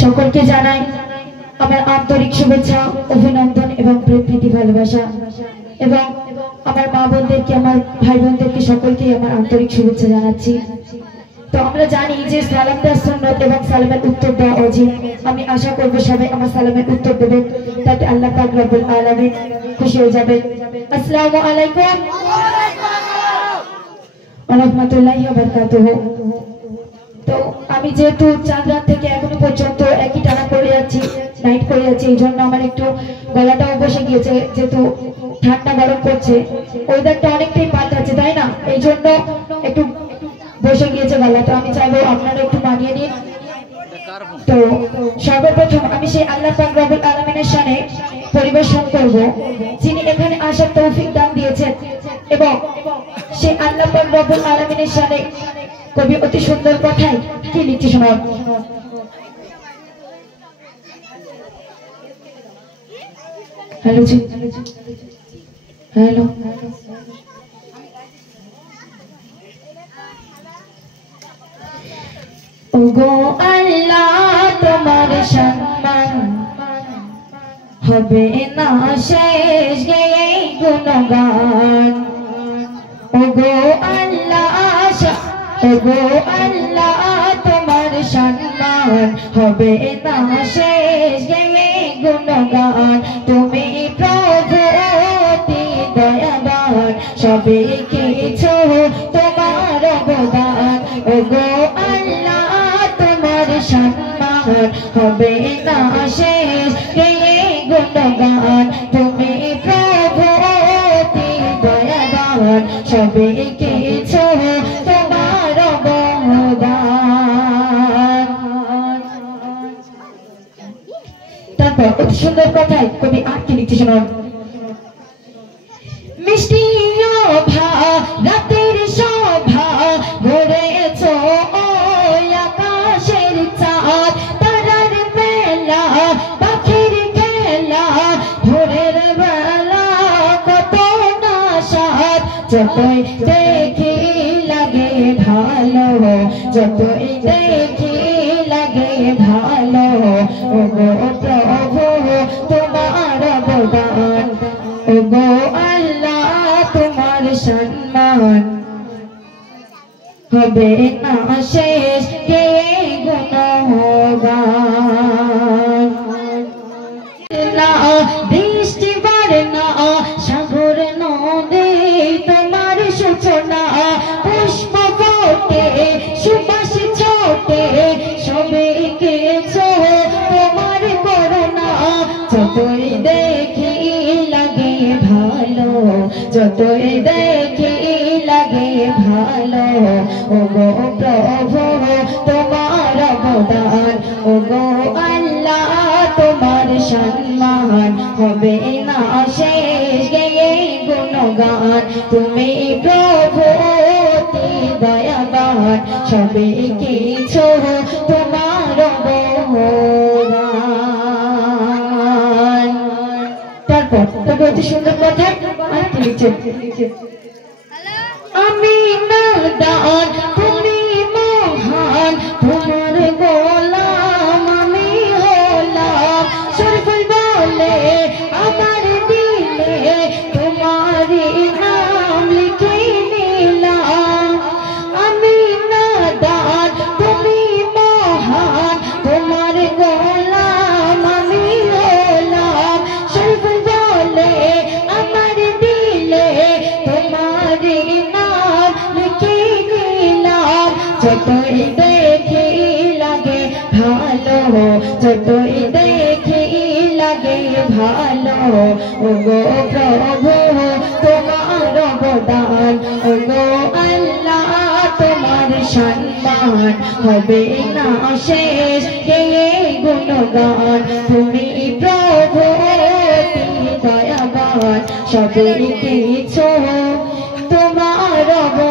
সকলকে জানাই আমার আন্তরিক শুভেচ্ছা, অভিনন্দন এবং প্রীতি ভালোবাসা, এবং আমার মা বোনদেরকে, আমার ভাই বোনদেরকে সকলকে আমার আন্তরিক শুভেচ্ছা জানাচ্ছি। তো আমরা জানি যে সালাম দেওয়া সুন্নাত এবং সালামের উত্তর দেওয়া ওয়াজিব। আমি আশা করব সবাই আমার সালামের উত্তর দেবেন, তাতে আল্লাহ পাক রব্বুল আলামিন খুশি হয়ে যাবেন। আসসালামু আলাইকুম ওয়া রাহমাতুল্লাহি ওয়া বারাকাতুহু। তো আমি যেহেতু চাঁদ রাত থেকে এখনো পর্যন্ত একই টানা করে যাচ্ছি, নাইট করে যাচ্ছি, এই জন্য আমার একটু গলাটাও বসে গিয়েছে, যেহেতু ঠান্ডা গরম করছে, ওয়েদারটা অনেকটাই পাল্টাচ্ছে, তাই না? এই জন্য একটু বসে গিয়েছে গলাটা। আমি চাইবো আপনারা একটু মানিয়ে নিন। তো সর্বপ্রথম আমি সেই আল্লাহ পাক রব্বুল আলামিনের শানে পরিবেশন করব, যিনি এখানে আসার তৌফিক দান দিয়েছেন, এবং সেই আল্লাহ পাক রব্বুল আলামিনের শানে কবি অতি সুন্দর কথায় কি লিখছে শোনান। হ্যালো জি, হ্যালো। ওগো আল্লাহ তোমার সম্মান হবে না শেষ, গে গুণগান। ওগো আল্লাহ, ওগো আল্লাহ তোমার সম্মান হবে না শেষ, গে গুণগান। তুমি প্রভু অতি দয়াবান, সবে কিছু তোমার অবদান। ওগো আল্লাহ তোমার সম্মান হবে না শেষ, গে গুণগান। তুমি প্রভু অতি দয়াবান, সবে কিছু তোমার অবদান। তারপর অতি সুন্দর কথায় কবি আর কি লিখছে শোনান। মিষ্টি রাতের শোভা ঘুরেছ ওই আকাশের চাঁদ, তারার মেলা পাখির খেলা, ভোরের বেলা কত না স্বাদ। যতই দেখি লাগে ভালো, যতই দেখি লাগে ভালো। ওগো প্রভু তোমার অবদান, ওগো আল্লাহ তোমার সম্মান হবে না শেষ, গে গুণগান। না বৃষ্টি বাড়ে না, সাগর নদী তোমার সূচনা, পুষ্প ফোটে সুবাস ছোটে, সবে কিছু তোমার করুণা। যতই দেখি লাগে ভালো, যতই দেখি লাগে ভালো। ওগো প্রভু তোমার অবদান, ওগো আল্লাহ তোমার সম্মান হবে না শেষ, গে গুণগান। তুমি প্রভু অতি দয়াবান, সবে কিছু তোমার অবদান। তারপর তবে অতি সুন্দর কথা আর কি লিখছে। আমি নাদান তুমি মহান, তোমার গোলাম আমি হলাম। শরীফুল বলে আমার দিলে তোমারই নাম লিখে নিলাম। আমি নাদান তুমি মহান, তোমার গোলাম আমি হলাম। শরীফুল বলে আমার দিলে তোমারই নাম লিখে নিলাম। যতই দেখি লাগে ভালো, যতই দেখি লাগে ভালো। ওগো প্রভু তোমার অবদান, ওগো আল্লাহ তোমার সম্মান হবে না শেষ, গে গুণগান। তুমি প্রভু অতি দয়াবান, সবে কিছু তোমার অবদান।